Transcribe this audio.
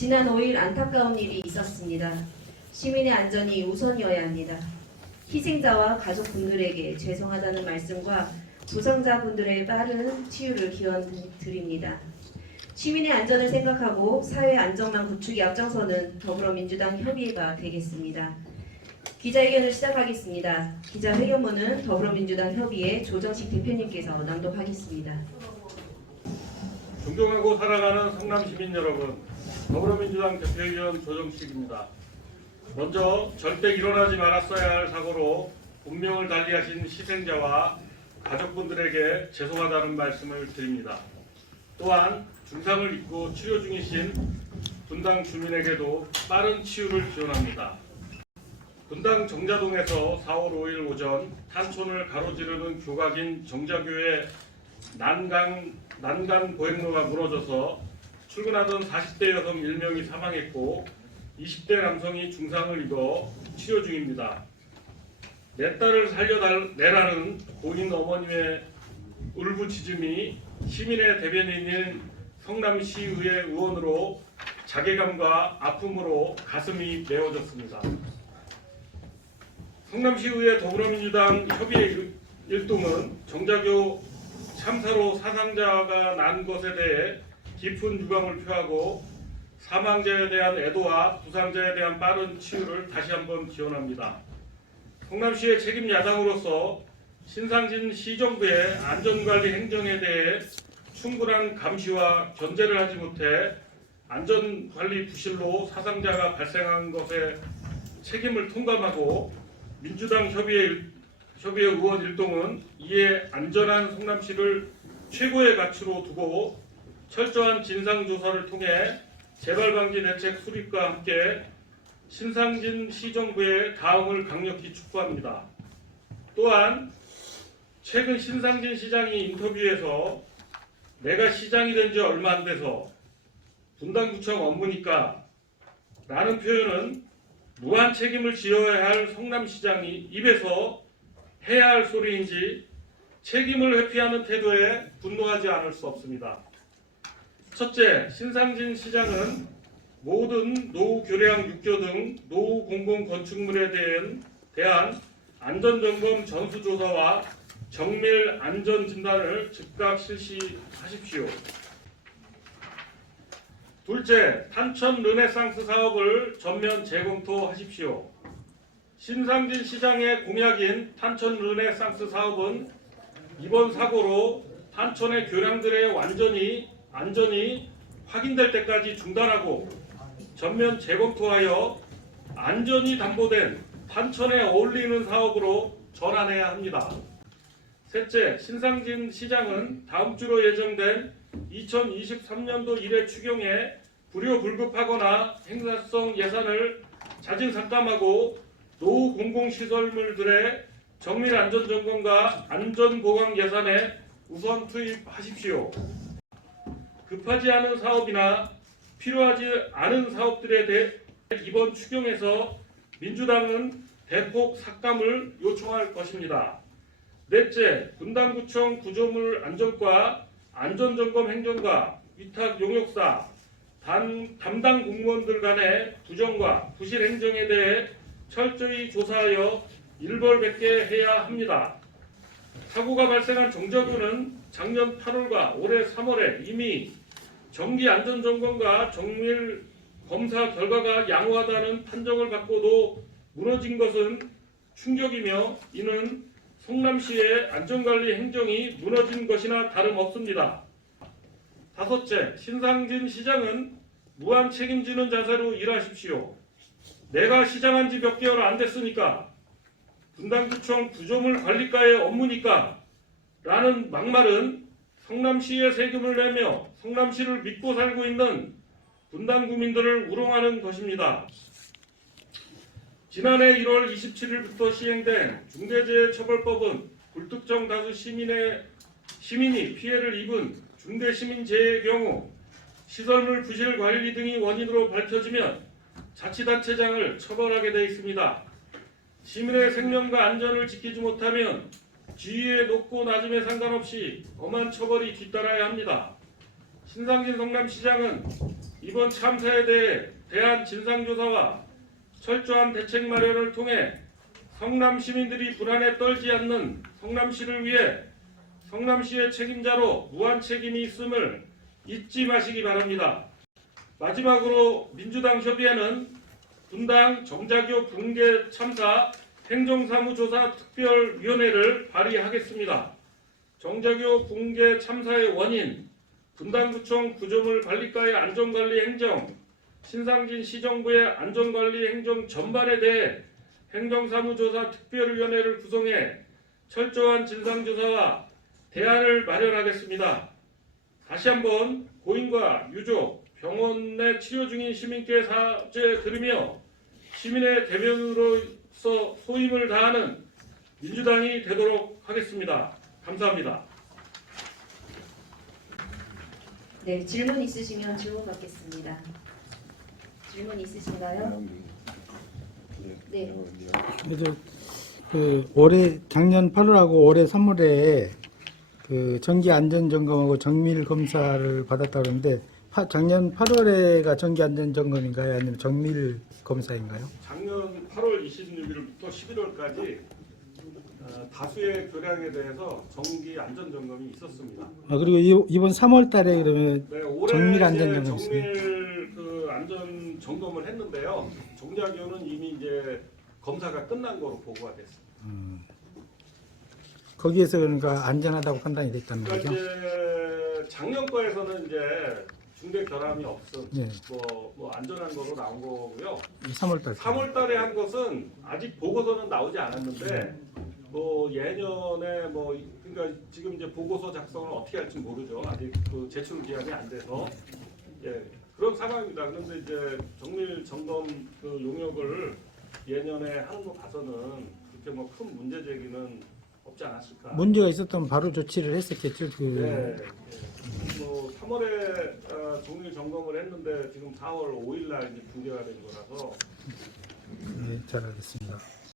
지난 5일 안타까운 일이 있었습니다. 시민의 안전이 우선이어야 합니다. 희생자와 가족분들에게 죄송하다는 말씀과 부상자분들의 빠른 치유를 기원드립니다. 시민의 안전을 생각하고 사회 안정망 구축에 앞장서는 더불어민주당 협의회가 되겠습니다. 기자회견을 시작하겠습니다. 기자회견문은 더불어민주당 협의회 조정식 대표님께서 낭독하겠습니다. 존경하고 사랑하는 성남시민 여러분, 더불어민주당 대표위원 조정식입니다. 먼저 절대 일어나지 말았어야 할 사고로 운명을 달리하신 희생자와 가족분들에게 죄송하다는 말씀을 드립니다. 또한 중상을 입고 치료 중이신 분당 주민에게도 빠른 치유를 기원합니다. 분당 정자동에서 4월 5일 오전 탄촌을 가로지르는 교각인 정자교의 난간 보행로가 무너져서 출근하던 40대 여성 1명이 사망했고 20대 남성이 중상을 입어 치료 중입니다. 내 딸을 살려내라는 고인 어머님의 울부짖음이 시민의 대변인인 성남시의회 의원으로 자괴감과 아픔으로 가슴이 메워졌습니다. 성남시의회 더불어민주당 협의회 일동은 정자교 참사로 사상자가 난 것에 대해 깊은 유감을 표하고 사망자에 대한 애도와 부상자에 대한 빠른 치유를 다시 한번 기원합니다. 성남시의 책임 야당으로서 신상진 시정부의 안전관리 행정에 대해 충분한 감시와 견제를 하지 못해 안전관리 부실로 사상자가 발생한 것에 책임을 통감하고 민주당 협의회 의원 일동은 이에 안전한 성남시를 최고의 가치로 두고 철저한 진상조사를 통해 재발방지 대책 수립과 함께 신상진 시정부의 다음을 강력히 촉구합니다. 또한 최근 신상진 시장이 인터뷰에서 내가 시장이 된 지 얼마 안 돼서 분당구청 업무니까 라는 표현은 무한 책임을 지어야 할 성남시장이 입에서 해야 할 소리인지 책임을 회피하는 태도에 분노하지 않을 수 없습니다. 첫째, 신상진 시장은 모든 노후 교량 육교 등 노후 공공 건축물에 대한 안전점검 전수조사와 정밀 안전진단을 즉각 실시하십시오. 둘째, 탄천 르네상스 사업을 전면 재검토하십시오. 신상진 시장의 공약인 탄천 르네상스 사업은 이번 사고로 탄천의 교량들의 안전이 확인될 때까지 중단하고 전면 재검토하여 안전이 담보된 탄천에 어울리는 사업으로 전환해야 합니다. 셋째, 신상진 시장은 다음 주로 예정된 2023년도 1회 추경에 불효불급하거나 행사성 예산을 자진 삭감하고 노후 공공시설물들의 정밀 안전점검과 안전보강 예산에 우선 투입하십시오. 급하지 않은 사업이나 필요하지 않은 사업들에 대해 이번 추경에서 민주당은 대폭 삭감을 요청할 것입니다. 넷째, 분당구청 구조물 안전과 안전점검 행정과 위탁 용역사 담당 공무원들 간의 부정과 부실 행정에 대해 철저히 조사하여 일벌백계 해야 합니다. 사고가 발생한 정자교는 작년 8월과 올해 3월에 이미 정기 안전점검과 정밀 검사 결과가 양호하다는 판정을 받고도 무너진 것은 충격이며 이는 성남시의 안전관리 행정이 무너진 것이나 다름없습니다. 다섯째, 신상진 시장은 무한 책임지는 자세로 일하십시오. 내가 시장한 지 몇 개월 안 됐으니까 분당구청 구조물 관리과의 업무니까 라는 막말은 성남시에 세금을 내며 성남시를 믿고 살고 있는 분당 구민들을 우롱하는 것입니다. 지난해 1월 27일부터 시행된 중대재해처벌법은 불특정 다수 시민이 피해를 입은 중대시민재해의 경우 시설물 부실 관리 등이 원인으로 밝혀지면 자치단체장을 처벌하게 되어 있습니다. 시민의 생명과 안전을 지키지 못하면 지위의 높고 낮음에 상관없이 엄한 처벌이 뒤따라야 합니다. 신상진 성남시장은 이번 참사에 대한 진상조사와 철저한 대책 마련을 통해 성남 시민들이 불안에 떨지 않는 성남시를 위해 성남시의 책임자로 무한 책임이 있음을 잊지 마시기 바랍니다. 마지막으로 민주당 협의회는 분당 정자교 붕괴 참사 행정사무조사 특별위원회를 발의하겠습니다. 정자교 붕괴 참사의 원인, 분당구청 구조물 관리과의 안전관리 행정, 신상진 시정부의 안전관리 행정 전반에 대해 행정사무조사 특별위원회를 구성해 철저한 진상조사와 대안을 마련하겠습니다. 다시 한번 고인과 유족, 병원 내 치료 중인 시민께 사죄드리며 시민의 대변으로서 소임을 다하는 민주당이 되도록 하겠습니다. 감사합니다. 네, 질문 있으시면 질문 받겠습니다. 질문 있으신가요? 네. 그래서 올해 작년 8월하고 올해 3월에 그 정기 안전 점검하고 정밀 검사를 받았다 그러는데 작년 8월에가 정기 안전 점검인가요? 아니면 정밀 검사인가요? 작년 8월 26일부터 11월까지 다수의 교량에 대해서 정기 안전 점검이 있었습니다. 아, 그리고 이번 3월 달에 그러면 네, 올해 정밀 안전 이제 점검이 있습니다. 정밀 그 안전 점검을 했는데요. 정자교는 이미 이제 검사가 끝난 거로 보고가 됐습니다. 거기에서 그러니까 안전하다고 판단이 됐다는 그러니까 거죠? 이제 작년 거에서는 이제 중대 결함이 없음, 네. 뭐 안전한 거로 나온 거고요. 3월 달. 3월 달에 한 것은 아직 보고서는 나오지 않았는데 뭐 예년에 뭐 그러니까 지금 이제 보고서 작성을 어떻게 할지 모르죠. 아직 그 제출 기한이 안 돼서 예 그런 상황입니다. 그런데 이제 정밀 점검 그 용역을 예년에 하는 거 봐서는 그렇게 뭐 큰 문제 제기는 없지 않았을까. 문제가 있었다면 바로 조치를 했었겠죠. 네. 뭐 3월에 정밀 점검을 했는데 지금 4월 5일 날 이제 붕괴가 된 거라서. 네, 잘 알겠습니다.